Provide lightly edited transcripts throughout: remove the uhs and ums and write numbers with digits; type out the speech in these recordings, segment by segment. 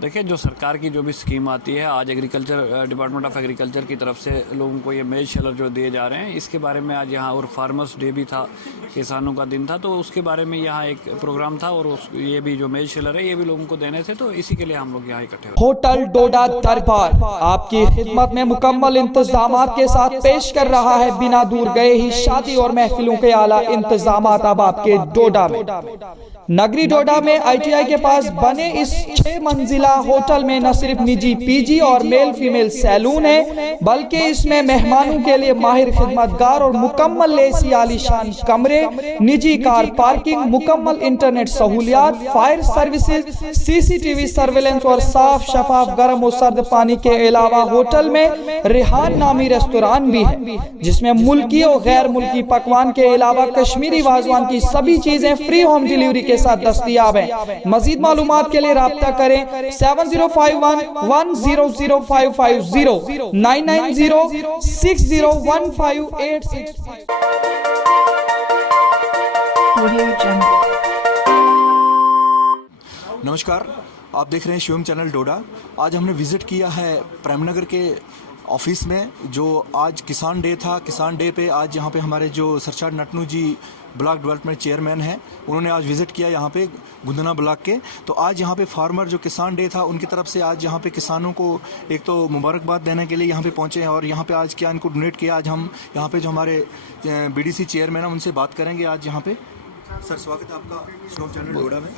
देखिए, जो सरकार की जो भी स्कीम आती है, आज एग्रीकल्चर डिपार्टमेंट ऑफ एग्रीकल्चर की तरफ से लोगों को ये मेज शेलर जो दिए जा रहे हैं, इसके बारे में आज यहाँ और फार्मर्स डे भी था, किसानों का दिन था, तो उसके बारे में यहाँ एक प्रोग्राम था और ये भी जो मेज शेलर है ये भी लोगों को देने थे, तो इसी के लिए हम लोग यहाँ इकट्ठे हुए। होटल डोडा दरबार आपकी खिदमत में मुकम्मल इंतजाम के साथ पेश कर रहा है। बिना दूर गए ही शादी और महफिलों के आला इंतजाम अब आपके डोडा में। नगरी डोडा में ITI के पास बने इस 6 मंजिला होटल में न सिर्फ निजी PG और मेल फीमेल सैलून है, बल्कि इसमें मेहमानों के लिए माहिर खिदमतगार और मुकम्मल एसी आलीशान कमरे, निजी कार पार्किंग, मुकम्मल इंटरनेट सहूलियात, फायर सर्विसेज, CCTV सर्वेलेंस और साफ शफाफ गर्म और सर्द पानी के अलावा होटल में रेहान नामी रेस्तोरां भी है, जिसमें मुल्की और गैर मुल्की पकवान के अलावा कश्मीरी वाजवान की सभी चीजें फ्री होम डिलीवरी के साथ दस्तयाब है। मजीद मालूमात के लिए राब्ता करें 7051100550 9906015865। नमस्कार, आप देख रहे हैं शिवम चैनल डोडा। आज हमने विज़िट किया है प्रेमनगर के ऑफिस में, जो आज किसान डे था। किसान डे पे आज यहाँ पे हमारे जो सरचार नटनू जी ब्लॉक डेवलपमेंट चेयरमैन हैं, उन्होंने आज विज़िट किया यहाँ पे गुंदना ब्लॉक के। तो आज यहाँ पे फार्मर जो किसान डे था उनकी तरफ से आज यहाँ पे किसानों को एक तो मुबारकबाद देने के लिए यहाँ पे पहुँचे हैं और यहाँ पे आज क्या इनको डोनेट किया। आज हम यहाँ पे जो हमारे BDC चेयरमैन हैं उनसे बात करेंगे आज यहाँ पे। सर, स्वागत है आपका शिवम चैनल डोडा में।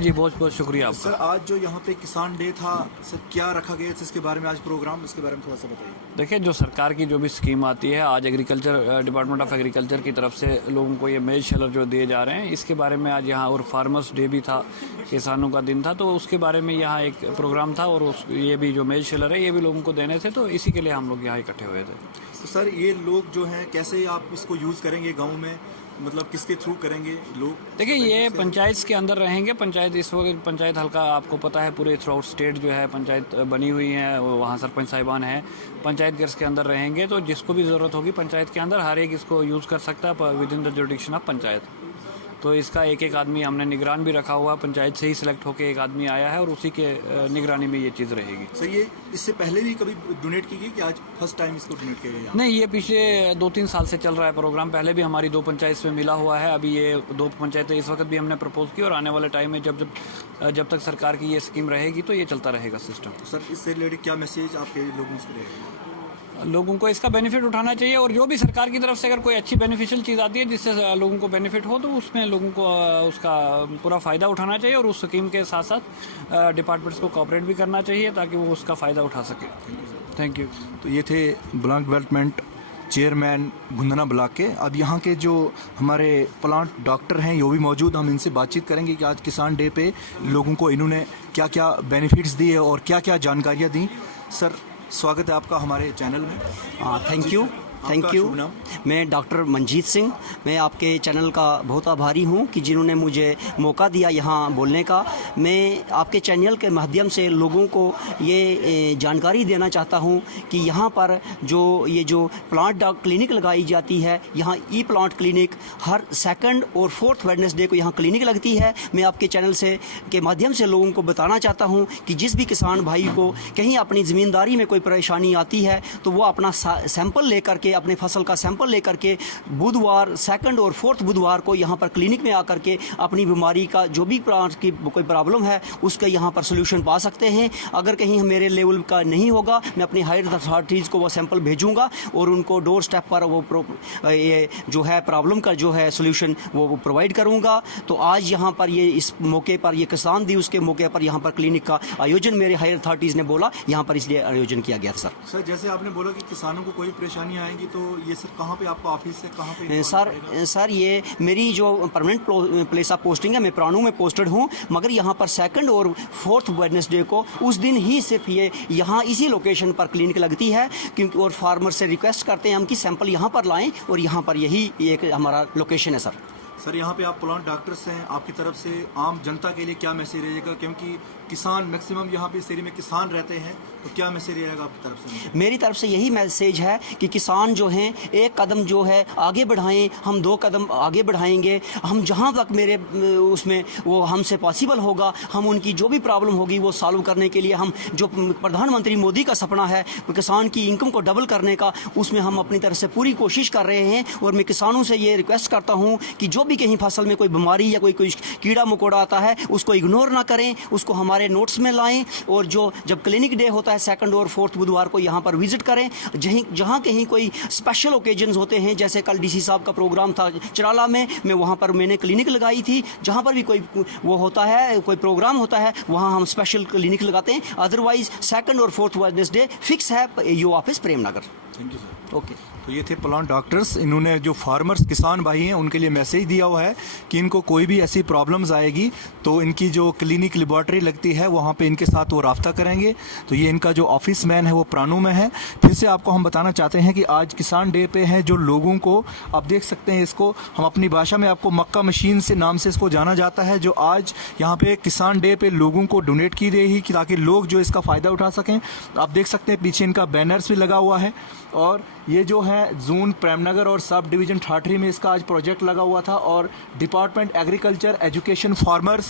जी, बहुत बहुत शुक्रिया आपका। सर, आज जो यहाँ पे किसान डे था, सर क्या रखा गया था इसके बारे में आज प्रोग्राम, इसके बारे में थोड़ा सा बताइए। देखिए, जो सरकार की जो भी स्कीम आती है, आज एग्रीकल्चर डिपार्टमेंट ऑफ एग्रीकल्चर की तरफ से लोगों को ये मेज शेलर जो दिए जा रहे हैं, इसके बारे में आज यहाँ और फार्मर्स डे भी था, किसानों का दिन था, तो उसके बारे में यहाँ एक प्रोग्राम था और ये भी जो मेज शेलर है ये भी लोगों को देने थे, तो इसी के लिए हम लोग यहाँ इकट्ठे हुए थे। तो सर, ये लोग जो हैं कैसे आप इसको यूज़ करेंगे गाँव में, मतलब किसके थ्रू करेंगे लोग? देखिए, ये पंचायत के अंदर रहेंगे। पंचायत इस वक्त पंचायत हल्का आपको पता है पूरे थ्रू आउट स्टेट जो है पंचायत बनी हुई है, वहाँ सरपंच साहिबान हैं, पंचायत घर के अंदर रहेंगे। तो जिसको भी ज़रूरत होगी पंचायत के अंदर हर एक इसको यूज़ कर सकता है with in the jurisdiction of panchayat. तो इसका एक एक आदमी हमने निगरान भी रखा हुआ, पंचायत से ही सिलेक्ट होकर एक आदमी आया है और उसी के निगरानी में ये चीज़ रहेगी। सर, ये इससे पहले भी कभी डोनेट की गई कि आज फर्स्ट टाइम इसको डोनेट किया गया? नहीं, ये पिछले 2-3 साल से चल रहा है प्रोग्राम। पहले भी हमारी 2 पंचायत में मिला हुआ है। अभी ये 2 पंचायतें इस वक्त भी हमने प्रपोज की और आने वाले टाइम में जब तक सरकार की ये स्कीम रहेगी तो ये चलता रहेगा सिस्टम। सर, इससे रिलेटेड क्या मैसेज आपके लोगों से रहेगा? लोगों को इसका बेनिफिट उठाना चाहिए और जो भी सरकार की तरफ से अगर कोई अच्छी बेनिफिशियल चीज़ आती है जिससे लोगों को बेनिफिट हो, तो उसमें लोगों को उसका पूरा फ़ायदा उठाना चाहिए और उस स्कीम के साथ साथ डिपार्टमेंट्स को कोऑपरेट भी करना चाहिए ताकि वो उसका फ़ायदा उठा सके। Thank you. तो ये थे ब्लॉक डेवलपमेंट चेयरमैन गुंदना ब्लॉक के। अब यहाँ के जो हमारे प्लांट डॉक्टर हैं वो भी मौजूद, हम इनसे बातचीत करेंगे कि आज किसान डे पे लोगों को इन्होंने क्या क्या बेनिफिट्स दिए और क्या क्या जानकारियाँ दी। सर, स्वागत है आपका हमारे चैनल में। Thank you. मैं डॉक्टर मंजीत सिंह, मैं आपके चैनल का बहुत आभारी हूं कि जिन्होंने मुझे मौका दिया यहाँ बोलने का। मैं आपके चैनल के माध्यम से लोगों को ये जानकारी देना चाहता हूं कि यहाँ पर ये जो प्लांट क्लिनिक लगाई जाती है, यहाँ ई प्लांट क्लिनिक हर 2nd और 4th वेडनेसडे को यहाँ क्लिनिक लगती है। मैं आपके चैनल के माध्यम से लोगों को बताना चाहता हूँ कि जिस भी किसान भाई को कहीं अपनी ज़मींदारी में कोई परेशानी आती है तो वो अपना सैंपल लेकर के, अपने फसल का सैंपल लेकर के बुधवार 2nd और 4th बुधवार को यहाँ पर क्लिनिक में आकर के अपनी बीमारी का जो भी प्लांट की कोई प्रॉब्लम है उसका यहाँ पर सोल्यूशन पा सकते हैं। अगर कहीं मेरे लेवल का नहीं होगा, मैं अपनी हायर अथॉरिटीज़ को वो सैंपल भेजूँगा और उनको डोर स्टेप पर वो ये जो है प्रॉब्लम का जो है सोल्यूशन वो प्रोवाइड करूँगा। तो आज यहाँ पर ये इस मौके पर ये किसान दिवस के मौके पर यहाँ पर क्लिनिक का आयोजन मेरे हायर अथॉरिटीज़ ने बोला, यहाँ पर इसलिए आयोजन किया गया था। सर, जैसे आपने बोला कि किसानों को कोई परेशानी आएगी तो ये सर कहाँ पे आपका ऑफिस है, कहाँ पे? सर ये मेरी जो परमानेंट प्लेस ऑफ पोस्टिंग है, मैं प्राणू में पोस्टेड हूँ, मगर यहाँ पर 2nd और 4th वेडनेसडे को उस दिन ही सिर्फ ये यहाँ इसी लोकेशन पर क्लिनिक लगती है, क्योंकि और फार्मर से रिक्वेस्ट करते हैं हम कि सैंपल यहाँ पर लाएं और यहाँ पर यही एक हमारा लोकेशन है। सर, यहाँ पे आप प्लांट डॉक्टर्स हैं, आपकी तरफ से आम जनता के लिए क्या मैसेज रहेगा? क्योंकि किसान मैक्सिमम यहाँ पे इस एरिया में किसान रहते हैं, तो क्या मैसेज रहेगा आपकी तरफ से? मेरी तरफ से यही मैसेज है कि किसान जो हैं एक कदम जो है आगे बढ़ाएं, हम 2 कदम आगे बढ़ाएंगे। हम जहां तक मेरे उसमें वो हमसे पॉसिबल होगा, हम उनकी जो भी प्रॉब्लम होगी वो सॉल्व करने के लिए, हम जो प्रधानमंत्री मोदी का सपना है किसान की इनकम को डबल करने का, उसमें हम अपनी तरफ से पूरी कोशिश कर रहे हैं। और मैं किसानों से ये रिक्वेस्ट करता हूँ कि जो भी कहीं फसल में कोई बीमारी या कोई कीड़ा मकोड़ा आता है उसको इग्नोर ना करें, उसको हमारे नोट्स में लाएं। और जो जब क्लिनिक डे होता है 2nd और 4th बुधवार को यहाँ पर विजिट करें। जहाँ कहीं कोई स्पेशल ओकेजन्स होते हैं, जैसे कल डीसी साहब का प्रोग्राम था चराला में, मैं वहाँ पर मैंने क्लिनिक लगाई थी। जहाँ पर भी कोई वो होता है, कोई प्रोग्राम होता है, वहाँ हम स्पेशल क्लिनिक लगाते हैं। अदरवाइज 2nd और 4th वेडनेसडे फिक्स है AO office Premnagar. Thank you sir. Okay. तो ये थे प्लांट डॉक्टर्स, इन्होंने जो फार्मर्स किसान भाई हैं उनके लिए मैसेज दिया हुआ है कि इनको कोई भी ऐसी प्रॉब्लम्स आएगी तो इनकी जो क्लिनिक लेबॉर्ट्री लगती है वहाँ पे इनके साथ वो राब्ता करेंगे। तो ये इनका जो ऑफिस मैन है वो प्राणु में है। फिर से आपको हम बताना चाहते हैं कि आज किसान डे पे है, जो लोगों को आप देख सकते हैं, इसको हम अपनी भाषा में आपको मक्का मशीन से नाम से इसको जाना जाता है, जो आज यहाँ पे किसान डे पे लोगों को डोनेट की गई कि ताकि लोग जो इसका फ़ायदा उठा सकें। आप देख सकते हैं पीछे इनका बैनर्स भी लगा हुआ है। और ये जो है जोन प्रेमनगर और सब डिवीज़न ठाठरी में इसका आज प्रोजेक्ट लगा हुआ था, और department agriculture education farmers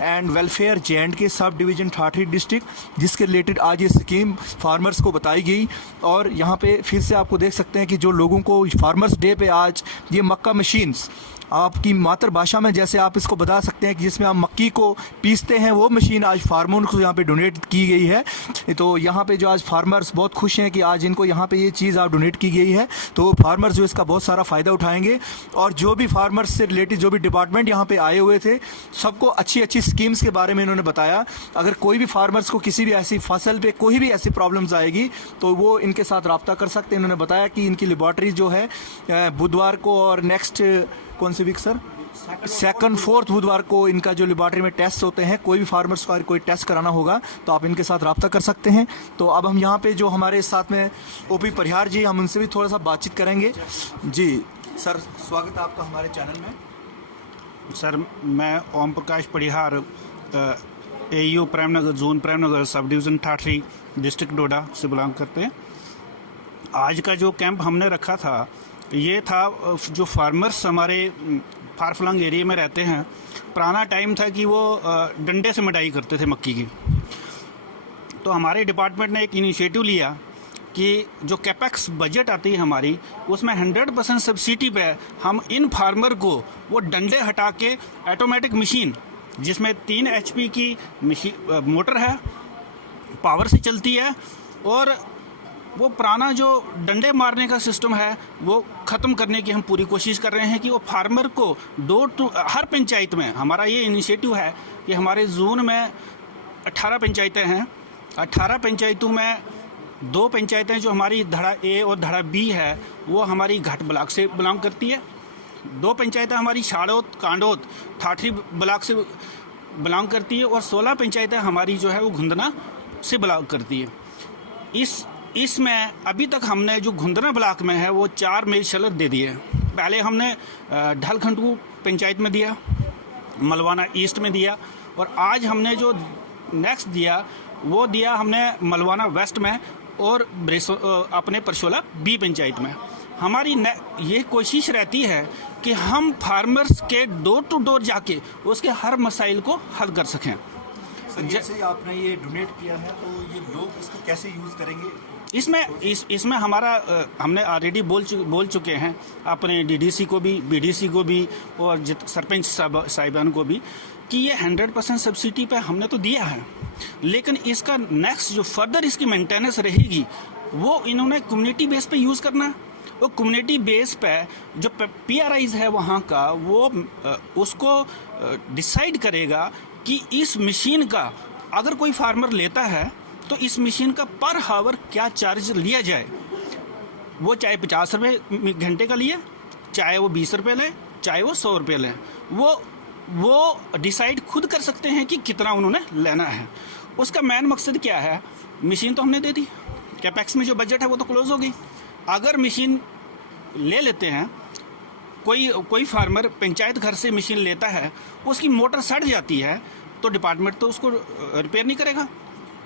and welfare J&K sub division Thathri district, जिसके रिलेटेड आज ये स्कीम फार्मर्स को बताई गई। और यहाँ पे फिर से आपको देख सकते हैं कि जो लोगों को फार्मर्स डे पे आज ये मक्का मशीन्स आपकी मातृभाषा में जैसे आप इसको बता सकते हैं कि जिसमें आप मक्की को पीसते हैं, वो मशीन आज फार्मर को यहाँ पे डोनेट की गई है। तो यहाँ पे जो आज फार्मर्स बहुत खुश हैं कि आज इनको यहाँ पे ये चीज़ आप डोनेट की गई है, तो फार्मर्स जो इसका बहुत सारा फ़ायदा उठाएंगे। और जो भी फार्मर्स से रिलेटेड जो भी डिपार्टमेंट यहाँ पे आए हुए थे, सबको अच्छी अच्छी स्कीम्स के बारे में इन्होंने बताया। अगर कोई भी फार्मर्स को किसी भी ऐसी फसल पे कोई भी ऐसी प्रॉब्लम्स आएगी तो वो इनके साथ रब्ता कर सकते हैं। इन्होंने बताया कि इनकी लेबॉर्ट्री जो है बुधवार को और नेक्स्ट कौन सी वीक सर 2nd 4th बुधवार को इनका जो लेबॉर्ट्री में टेस्ट होते हैं, कोई भी फार्मर्स को अगर कोई टेस्ट कराना होगा तो आप इनके साथ रब्ता कर सकते हैं। तो अब हम यहाँ पे जो हमारे साथ में OP परिहार जी, हम उनसे भी थोड़ा सा बातचीत करेंगे। जी सर, स्वागत है आपका हमारे चैनल में। सर, मैं Om Prakash Parihar, AO Premnagar, zone Premnagar, sub division Thathri, district डोडा से बिलोंग करते हैं। आज का जो कैंप हमने रखा था ये था, जो फार्मर्स हमारे फार फ्लंग एरिया में रहते हैं, पुराना टाइम था कि वो डंडे से मिटाई करते थे मक्की की। तो हमारे डिपार्टमेंट ने एक इनिशिएटिव लिया कि जो कैपेक्स बजट आती है हमारी, उसमें 100% सब्सिडी पे हम इन फार्मर को वो डंडे हटा के ऑटोमेटिक मशीन, जिसमें 3 HP की मशीन मोटर है, पावर से चलती है, और वो पुराना जो डंडे मारने का सिस्टम है वो ख़त्म करने की हम पूरी कोशिश कर रहे हैं कि वो फार्मर को हर पंचायत में, हमारा ये इनिशिएटिव है कि हमारे जोन में 18 पंचायतें हैं। 18 पंचायतों में 2 पंचायतें जो हमारी धड़ा A और धड़ा B है वो हमारी घाट ब्लॉक से बिलोंग करती है। 2 पंचायतें हमारी शाड़ोत कांडोत ठाठरी ब्लॉक से बिलोंग करती है, और 16 पंचायतें हमारी जो है वो घुंदना से बिलोंग करती है। इसमें अभी तक हमने जो घुंदना ब्लॉक में है वो 4 मेडिशलर दे दिए। पहले हमने ढलखंडू पंचायत में दिया, मलवाना ईस्ट में दिया, और आज हमने जो नेक्स्ट दिया वो दिया हमने मलवाना वेस्ट में और अपने परशोला B पंचायत में। हमारी ये कोशिश रहती है कि हम फार्मर्स के डोर टू डोर जाके उसके हर मसाइल को हल कर सकें। जैसे आपने ये डोनेट किया है तो ये लोग इसको कैसे यूज़ करेंगे? इसमें हमारा हमने ऑलरेडी बोल चुके हैं अपने DDC को भी, BDC को भी, और सरपंच साहिबान को भी कि ये 100% सब्सिडी पे हमने तो दिया है, लेकिन इसका नेक्स्ट जो फर्दर इसकी मेंटेनेंस रहेगी वो इन्होंने कम्युनिटी बेस पे यूज़ करना है। वो कम्युनिटी बेस पे जो PRIs है वहाँ का, वो उसको डिसाइड करेगा कि इस मशीन का अगर कोई फार्मर लेता है तो इस मशीन का पर हावर क्या चार्ज लिया जाए। वो चाहे 50 रुपये घंटे का लिए, चाहे वो 20 रुपये लें, चाहे वो 100 रुपये लें, वो डिसाइड खुद कर सकते हैं कि कितना उन्होंने लेना है। उसका मेन मकसद क्या है, मशीन तो हमने दे दी, कैपेक्स में जो बजट है वो तो क्लोज हो गई। अगर मशीन ले लेते हैं, कोई फार्मर पंचायत घर से मशीन लेता है, उसकी मोटर सड़ जाती है, तो डिपार्टमेंट तो उसको रिपेयर नहीं करेगा,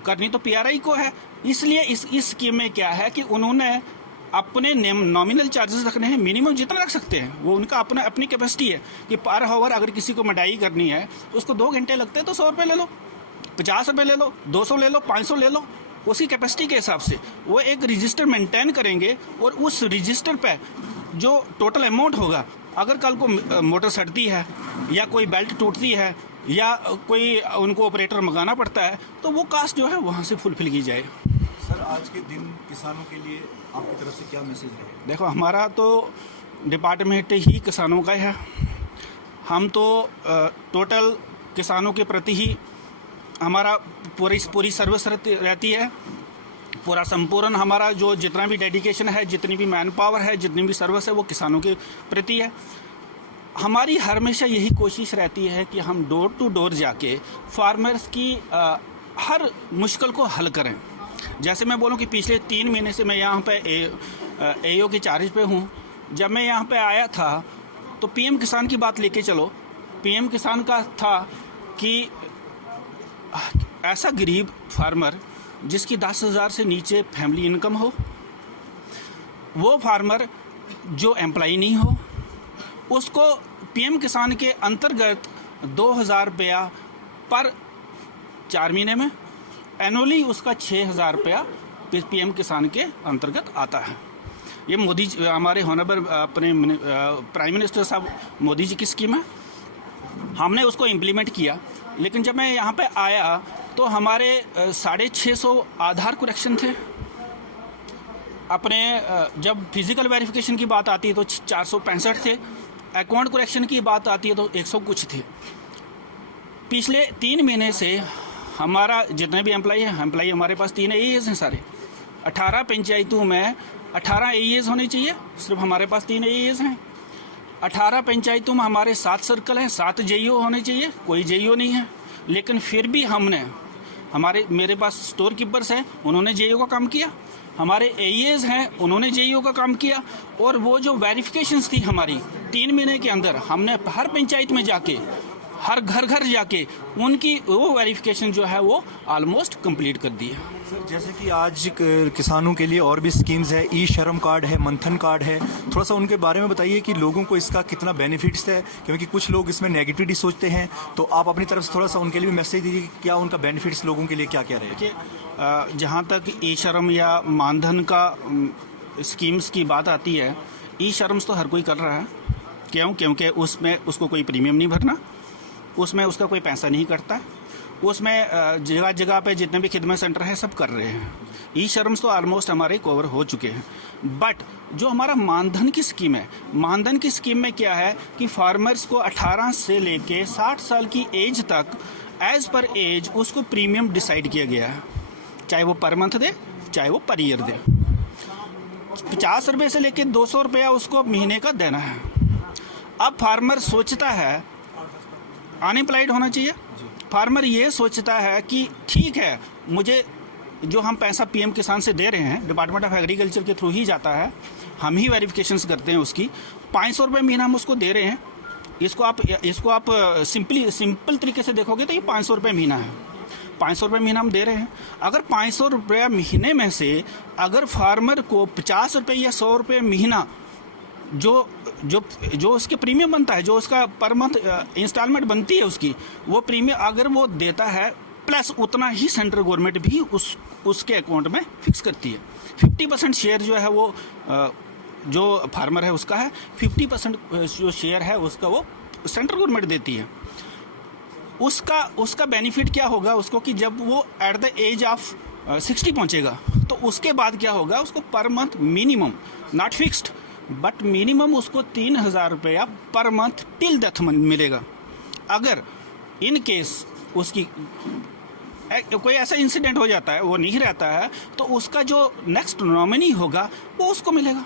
करनी तो पीआरआई को है। इसलिए इस स्कीम में क्या है कि उन्होंने अपने नॉमिनल चार्जेस रखने हैं, मिनिमम जितना रख सकते हैं वो उनका अपनी कैपेसिटी है कि पर हावर अगर किसी को मिटाई करनी है उसको 2 घंटे लगते हैं तो 100 रुपये ले लो, 50 रुपये ले लो, 200 ले लो, 500 ले लो, उसकी कैपेसिटी के हिसाब से वो एक रजिस्टर मेंटेन करेंगे। और उस रजिस्टर पे जो टोटल अमाउंट होगा, अगर कल को मोटर सड़ती है या कोई बेल्ट टूटती है या कोई उनको ऑपरेटर मंगाना पड़ता है तो वो कास्ट जो है वहाँ से फुलफिल की जाए। सर आज के दिन किसानों के लिए आपकी तरफ से क्या मैसेज है? देखो, हमारा तो डिपार्टमेंट ही किसानों का है। हम तो टोटल किसानों के प्रति ही हमारा पूरी सर्विस रहती है। पूरा संपूर्ण हमारा जो जितना भी डेडिकेशन है, जितनी भी मैन पावर है, जितनी भी सर्विस है वो किसानों के प्रति है। हमारी हमेशा यही कोशिश रहती है कि हम डोर टू डोर जाके फार्मर्स की हर मुश्किल को हल करें। जैसे मैं बोलूं कि पिछले 3 महीने से मैं यहाँ पे एओ के चार्ज पे हूँ। जब मैं यहाँ पे आया था तो पीएम किसान की बात लेके चलो। पीएम किसान का था कि ऐसा गरीब फार्मर जिसकी 10,000 से नीचे फैमिली इनकम हो, वो फार्मर जो एम्प्लॉई नहीं हो, उसको पीएम किसान के अंतर्गत 2,000 रुपया पर 4 महीने में, एनुअली उसका 6,000 रुपया पीएम किसान के अंतर्गत आता है। ये मोदी जी, हमारे हॉनरेबल अपने प्राइम मिनिस्टर साहब मोदी जी की स्कीम है। हमने उसको इम्प्लीमेंट किया। लेकिन जब मैं यहाँ पे आया तो हमारे 650 आधार करेक्शन थे। अपने जब फिजिकल वेरिफिकेशन की बात आती है तो 465 थे। अकाउंट करेक्शन की बात आती है तो 100 कुछ थे। पिछले 3 महीने से हमारा जितने भी एम्प्लॉई हमारे पास 3 AES हैं सारे। 18 पंचायतों में 18 AES होने चाहिए, सिर्फ हमारे पास 3 AES हैं। 18 पंचायतों में हमारे 7 सर्कल हैं, 7 JEO होने चाहिए, कोई JEO नहीं है। लेकिन फिर भी मेरे पास स्टोर कीपर्स हैं, उन्होंने JEO का काम किया। हमारे AES हैं, उन्होंने JEO का काम किया। और वो जो वेरिफिकेशंस थी हमारी 3 महीने के अंदर, हमने हर पंचायत में जाके, हर घर जाके उनकी वो वेरिफिकेशन जो है वो ऑलमोस्ट कंप्लीट कर दी है। सर जैसे कि आज किसानों के लिए और भी स्कीम्स है, ई श्रम कार्ड है, मंथन कार्ड है, थोड़ा सा उनके बारे में बताइए कि लोगों को इसका कितना बेनिफिट्स है, क्योंकि कुछ लोग इसमें नेगेटिविटी सोचते हैं। तो आप अपनी तरफ से थोड़ा सा उनके लिए भी मैसेज दीजिए कि क्या उनका बेनिफिट्स लोगों के लिए क्या क्या रहेगा। देखिए, जहाँ तक ई श्रम या मानधन का स्कीम्स की बात आती है, ई श्रम्स तो हर कोई कर रहा है। क्योंकि उसमें उसको कोई प्रीमियम नहीं भरना, उसमें उसका कोई पैसा नहीं कटता, उसमें जगह जगह पे जितने भी खिदमत सेंटर है सब कर रहे हैं। ई श्रम्स तो ऑलमोस्ट हमारे कवर हो चुके हैं। बट जो हमारा मानधन की स्कीम है, मानधन की स्कीम में क्या है कि फार्मर्स को 18 से लेके 60 साल की एज तक एज पर एज उसको प्रीमियम डिसाइड किया गया है, चाहे वो पर मंथ दे चाहे वो पर ईयर दे। 50 रुपये से लेके 200 रुपया उसको महीने का देना है। अब फार्मर सोचता है अनएम्प्लॉयड होना चाहिए। फार्मर ये सोचता है कि ठीक है, मुझे जो हम पैसा पीएम किसान से दे रहे हैं, डिपार्टमेंट ऑफ एग्रीकल्चर के थ्रू ही जाता है, हम ही वेरिफिकेशंस करते हैं उसकी, 500 रुपये महीना हम उसको दे रहे हैं। इसको आप सिंपल तरीके से देखोगे तो ये 500 रुपये महीना है। 500 रुपये महीना हम दे रहे हैं। अगर 500 रुपये महीने में से अगर फार्मर को 50 रुपये या 100 रुपये महीना जो उसके प्रीमियम बनता है, जो उसका पर मंथ इंस्टॉलमेंट बनती है उसकी, वो प्रीमियम अगर वो देता है, प्लस उतना ही सेंट्रल गवर्नमेंट भी उसके अकाउंट में फिक्स करती है। 50% शेयर जो है वो जो फार्मर है उसका है, 50% जो शेयर है उसका वो सेंट्रल गवर्नमेंट देती है। उसका बेनिफिट क्या होगा उसको कि जब वो एट द एज ऑफ 60 पहुंचेगा तो उसके बाद क्या होगा, उसको per month minimum, not fixed but minimum उसको 3,000 रुपया पर मंथ टिल डेथ मिलेगा। अगर इन केस उसकी कोई ऐसा इंसिडेंट हो जाता है, वो नहीं रहता है, तो उसका जो नेक्स्ट नॉमिनी होगा वो उसको मिलेगा।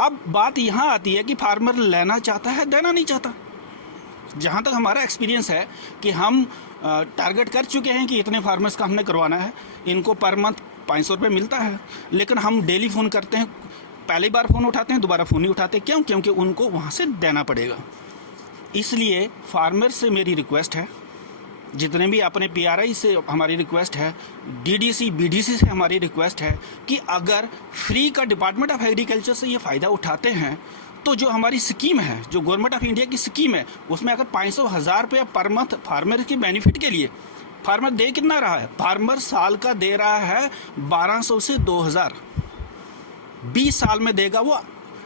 अब बात यहाँ आती है कि फार्मर लेना चाहता है, देना नहीं चाहता। जहाँ तक हमारा एक्सपीरियंस है कि हम टारगेट कर चुके हैं कि इतने फार्मर्स का हमने करवाना है, इनको पर मंथ 500 रुपये मिलता है, लेकिन हम डेली फ़ोन करते हैं, पहली बार फ़ोन उठाते हैं, दोबारा फ़ोन नहीं उठाते। क्योंकि उनको वहाँ से देना पड़ेगा। इसलिए फार्मर से मेरी रिक्वेस्ट है जितने भी अपने पीआरआई से हमारी रिक्वेस्ट है, डीडीसी बीडीसी से हमारी रिक्वेस्ट है कि अगर फ्री का डिपार्टमेंट ऑफ एग्रीकल्चर से ये फ़ायदा उठाते हैं तो जो हमारी स्कीम है, जो गवर्नमेंट ऑफ इंडिया की स्कीम है, उसमें अगर 500,000 रुपया पर मंथ फार्मर के बेनिफिट के लिए फार्मर दे कितना रहा है? फार्मर साल का दे रहा है 1200 से 2000, 20 साल में देगा वो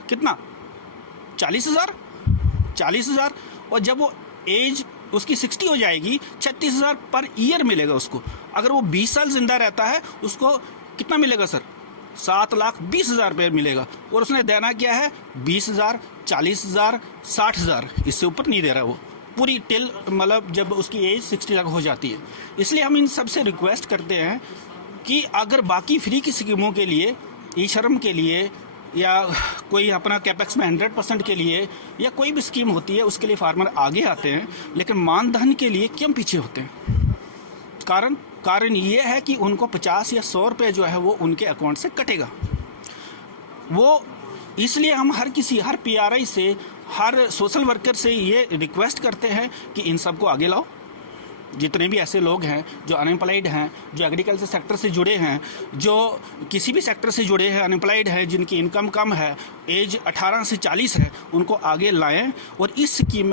कितना? 40,000। और जब वो एज उसकी 60 हो जाएगी 36,000 पर ईयर मिलेगा उसको। अगर वो 20 साल जिंदा रहता है उसको कितना मिलेगा सर? 7,20,000 रुपये मिलेगा। और उसने देना क्या है? 20,000, 40,000, 60,000, इससे ऊपर नहीं दे रहा वो पूरी टिल, मतलब जब उसकी एज 60 तक हो जाती है। इसलिए हम इन सब से रिक्वेस्ट करते हैं कि अगर बाकी फ्री की स्कीमों के लिए, ई श्रम के लिए, या कोई अपना कैपेक्स में 100% के लिए, या कोई भी स्कीम होती है उसके लिए फार्मर आगे आते हैं, लेकिन मानधन के लिए क्यों पीछे होते हैं? कारण ये है कि उनको 50 या 100 रुपये जो है वो उनके अकाउंट से कटेगा। वो इसलिए हम हर पीआरआई से, हर सोशल वर्कर से ये रिक्वेस्ट करते हैं कि इन सबको आगे लाओ। जितने भी ऐसे लोग हैं जो अनएम्प्लॉयड हैं, जो एग्रीकल्चर सेक्टर से जुड़े हैं, जो किसी भी सेक्टर से जुड़े हैं, अनएम्प्लॉयड हैं, जिनकी इनकम कम है, एज 18 से 40 है, उनको आगे लाएं और इस स्कीम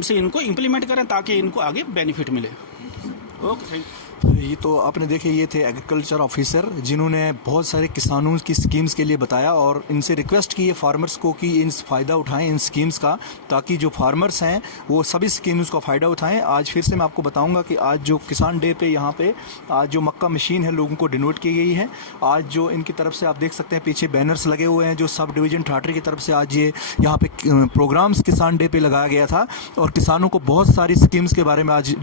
से इनको इम्प्लीमेंट करें ताकि इनको आगे बेनिफिट मिले। Okay, thank you. ये तो आपने देखे, ये थे एग्रीकल्चर ऑफिसर जिन्होंने बहुत सारे किसानों की स्कीम्स के लिए बताया और इनसे रिक्वेस्ट की है फार्मर्स को कि इन फ़ायदा उठाएं इन स्कीम्स का, ताकि जो फार्मर्स हैं वो सभी स्कीम्स का फ़ायदा उठाएं। आज फिर से मैं आपको बताऊंगा कि आज जो किसान डे पे यहाँ पे आज जो मक्का मशीन है लोगों को डिनोट की गई है। आज जो इनकी तरफ से आप देख सकते हैं पीछे बैनर्स लगे हुए हैं, जो सब डिवीज़न ठाठरी की तरफ से आज ये यहाँ पे प्रोग्राम्स किसान डे पे लगाया गया था और किसानों को बहुत सारी स्कीम्स के बारे में आज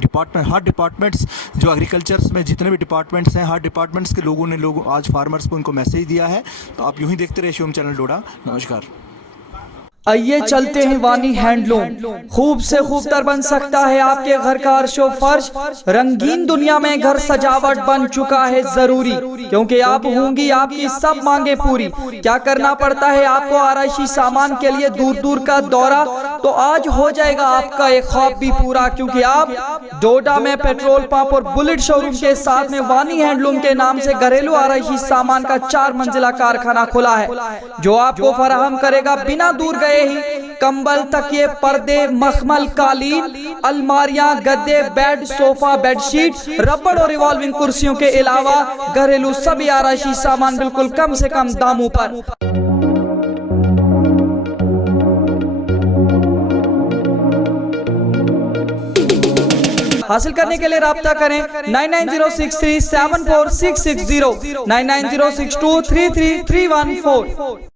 हर डिपार्टमेंट्स जो एग्रीकल्चर में जितने भी डिपार्टमेंट्स हैं, हर डिपार्टमेंट्स के लोगों ने आज फार्मर्स को उनको मैसेज दिया है। तो आप यूं ही देखते रहे शिवम चैनल डोडा। नमस्कार। आइए चलते हैं वानी हैंडलूम। खूब से खूब तर बन सकता है आपके घर का अर्शो फर्श। रंगीन दुनिया में घर सजावट बन चुका है जरूरी, क्योंकि आप होंगी आपकी सब मांगे पूरी। क्या करना पड़ता है आपको आराइशी सामान के लिए दूर दूर का दौरा, तो आज हो जाएगा आपका एक ख्वाब भी पूरा, क्योंकि आप डोडा में पेट्रोल पंप और बुलेट शोरूम के साथ में वानी हैंडलूम के नाम से घरेलू आराइशी सामान का 4 मंजिला कारखाना खुला है, जो आपको फराहम करेगा बिना दूर गए ही कंबल, तकिए, पर्दे, मखमल, कालीन, अलमारियां, गद्दे, बेड, सोफा, बेडशीट, रबड़ और रिवॉल्विंग कुर्सियों के अलावा घरेलू सभी आराइशी सामान बिल्कुल कम से कम दामों पर। हासिल करने के लिए राब्ता करें 9906374660, 9906233314।